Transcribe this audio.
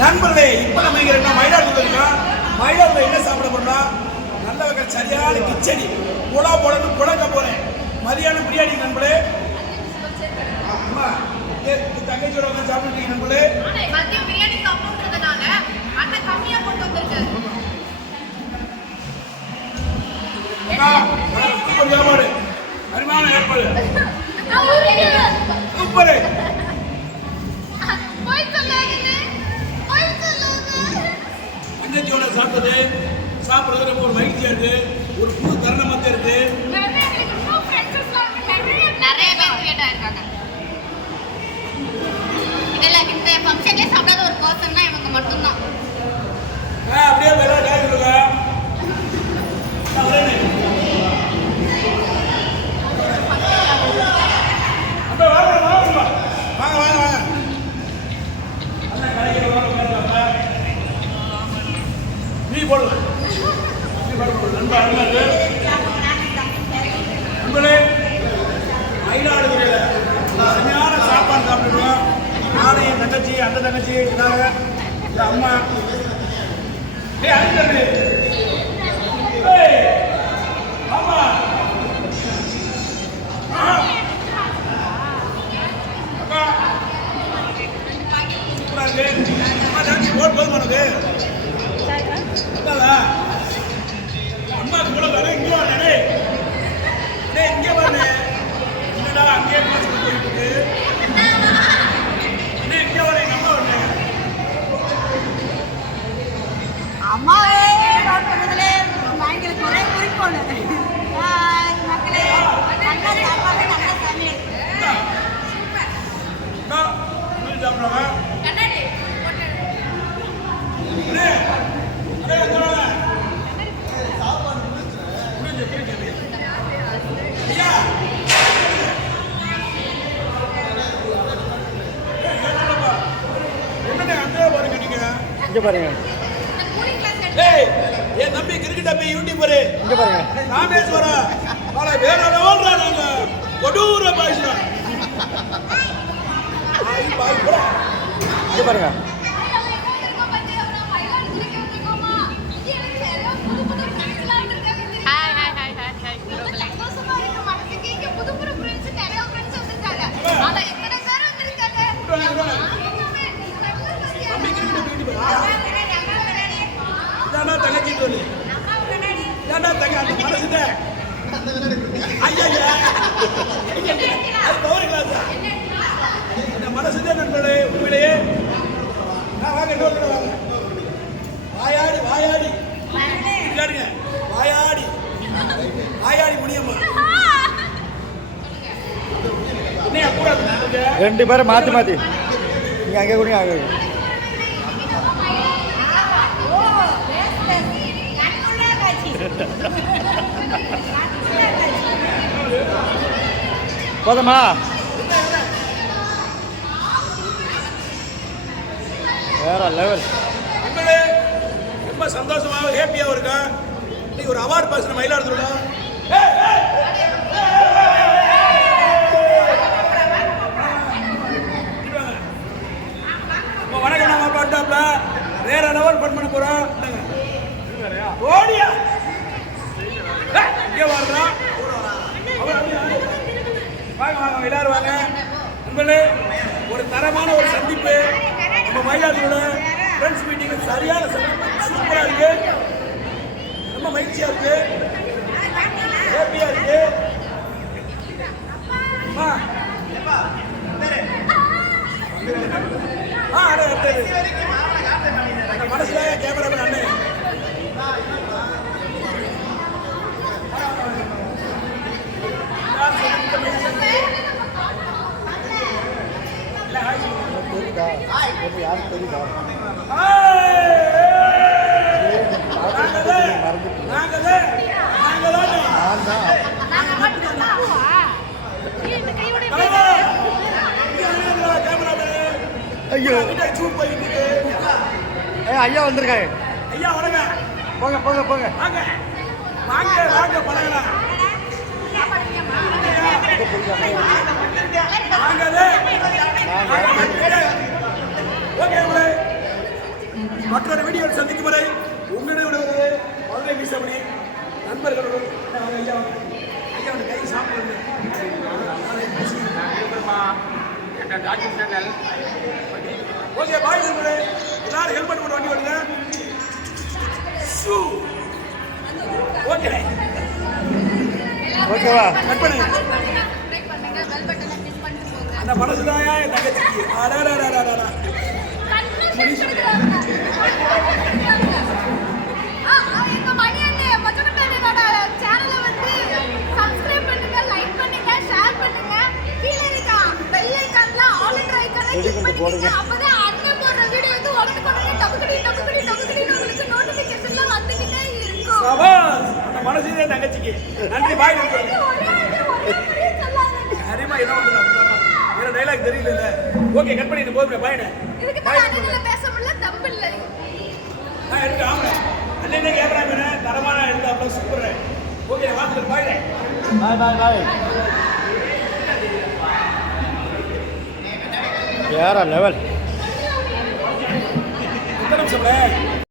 நண்பர்களே இப்போ நம்ம இங்க இருக்கோம் மயிலாடுதுறை இருக்கோம் மயிலாடுதுறை என்ன சாப்பிட போறோம்னா நல்ல வகை சரியான கிச்சடி. புலா போடணும் புழங்க போறேன். மதியானம் பிரியாணி நண்பர்களே. தங்கச்சியோட உட்காந்து சாப்பிட்டுருக்கீங்க நண்பர்களே. அருமையான ஏற்பாடு. சூப்பர். தங்கச்சியோட சாப்பிட்டது சாப்பிட்றது ரொம்ப ஒரு மகிழ்ச்சியாக இருக்குது போடலாம். நண்பா, அருமையா அருமையான சாப்பாடு சாப்பிட்டுருக்கோம் நானே என் தங்கச்சி அந்த தங்கச்சி இதாக அம்மா. ஏய் அழுத்தது அம்மாவே நோட் பண்ணதுல எங்களுக்கு ஒரே குறிக்கோள் மக்களே நல்ல சாப்பாடு நல்ல சமையல். கண்ணாடி அண்ணே, அண்ணே, என் தம்பி கிரிக்கெட் தம்பி யூடியூபரு இங்கே பாருங்க. ராமேஸ்வரம். அவளை வேற லெவல்ரா நாங்க? கொடூர இங்கே பாருங்க. சொல்லி இதாண்டா தங்க அந்த மனசுல ஐயா நண்பர்களே உண்மையிலேயே. நான் வாங்க இன்னொரு வாங்க. வாயாடி வாயாடி. வாயாடி. வாயாடி முடியுமா? ரெண்டு பேரும் மாத்தி மாத்தி. நீங்க அங்கே கூட அங்கே போதுமா? வேற லெவல் ரொம்ப சந்தோஷமாக ஹேப்பியாக இருக்கா? இன்னைக்கு ஒரு அவார்டு பாஸ் மயிலாடுதுறை வணக்கம் நம்ம பாட்டாப்ல வேற லெவல் பண்ண போறோம் ஓடியா. வாங்க வாங்க எல்லாரும் வாங்க. நண்பர்களே ஒரு தரமான ஒரு சந்திப்பு. நம்ம மயிலாடுதுறை ஃப்ரெண்ட்ஸ் மீட்டிங் சரியான சந்திப்பு. சூப்பராக இருக்கு. ரொம்ப மகிழ்ச்சியா இருக்கு. ஹேப்பியா இருக்கு. இங்க இருக்கிற கேமராமேனு ஐயோ. ஐயா வந்திருக்காங்க ஐயா வணக்கம். போங்க போங்க போங்க. வாங்க. வாங்க வாங்க பழகலாம் வாங்க நான் ஓகே உங்களே மற்றொரு வீடியோவில் சந்திக்கும் வரை உங்களிடம் விடுவது மதுரை மீசமணி நண்பர்களுடன் ஐயா ஐயா கை சாப்பிடுறது ஓகே பாய் நண்பர்களே எல்லாரும் ஹெல்மெட் போட்டு வண்டி வருங்க ஓகே. ஓகேவா? கட் பண்ணுங்க. சப்ஸ்கிரைப் பண்ணுங்க. பெல் பட்டனை கிளிக் பண்ணிட்டு போங்க அந்த மனசுதான் என் தங்கச்சிக்கு அடடடடடடா. அந்த மனசுதான் என் தங்கச்சிக்கு. நன்றி பாய் நண்பர்களே. ஒரே இது, வந்து. வேற டைலாக் தெரியல ஓகே கட் பண்ணிட்டு போதும் பாய்னே இதுக்கு மேல அண்ணனால பேச முடியல தப்பு இல்லை. நான் இருக்கு ஆமா அண்ணனே கேமரா மேன தரமான எடுத்தாப்ல சூப்பர் ஓகே வாங்க பாய்னே பாய் பாய் பாய் வேற லெவல் எத்தனை நிமிஷம்